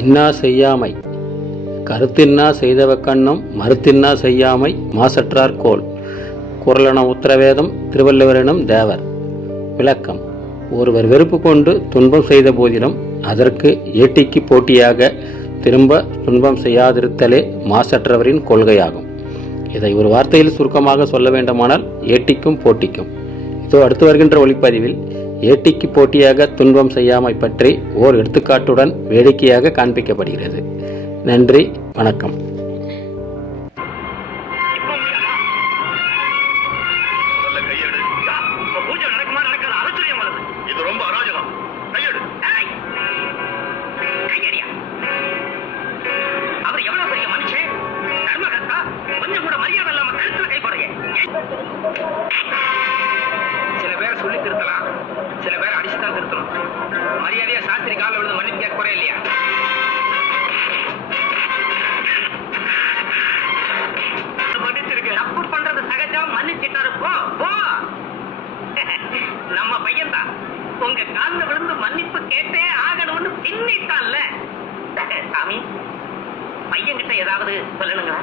இன்னா செய்யாமை. கருத்தின்னா செய்தவ கண்ணும் மறுத்தின்னா செய்யாமை மாசற்றார் கோல் குரலன உத்தரவேதம் திருவள்ளுவரினம் தேவர். விளக்கம். ஒருவர் வெறுப்பு கொண்டு துன்பம் செய்த போதிலும் அதற்கு ஏட்டிக்கு போட்டியாக திரும்ப துன்பம் செய்யாதிருத்தலே மாசற்றவரின் கொள்கையாகும். இதை ஒரு வார்த்தையில் சுருக்கமாக சொல்ல வேண்டுமானால் ஏட்டிக்கும் போட்டிக்கும். இதோ அடுத்து வருகின்ற ஒளிப்பதிவில் ஏட்டிக்கு போட்டியாக துன்பம் செய்யாமை பற்றி ஓர் எடுத்துக்காட்டுடன் வேடிக்கையாக காண்பிக்கப்படுகிறது. நன்றி வணக்கம். மனுஷன் கொஞ்சம் கூட மரியாதை இல்லாம கழுத்துல கை கால விழுந்து மன்னிப்பு கேட்க போறே இல்லையா? மன்னிச்சிருக்க. தப்பு பண்றது சகஜம். மன்னிச்சிட்டாரு. போ போ. நம்ம பையன் தான் உங்க கால்ல விழுந்து மன்னிப்பு கேட்டே ஆகணும்னு பின்னிட்டான்ல. சாமி பையன் கிட்ட ஏதாவது சொல்லணுங்களா?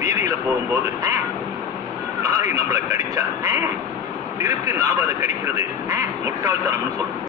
வீதியில போகும்போது நாய் நம்மள கடிச்சா திருப்பி நாம அதை கடிக்கிறது. முட்டாள்தனம்னு சொல்றோம்.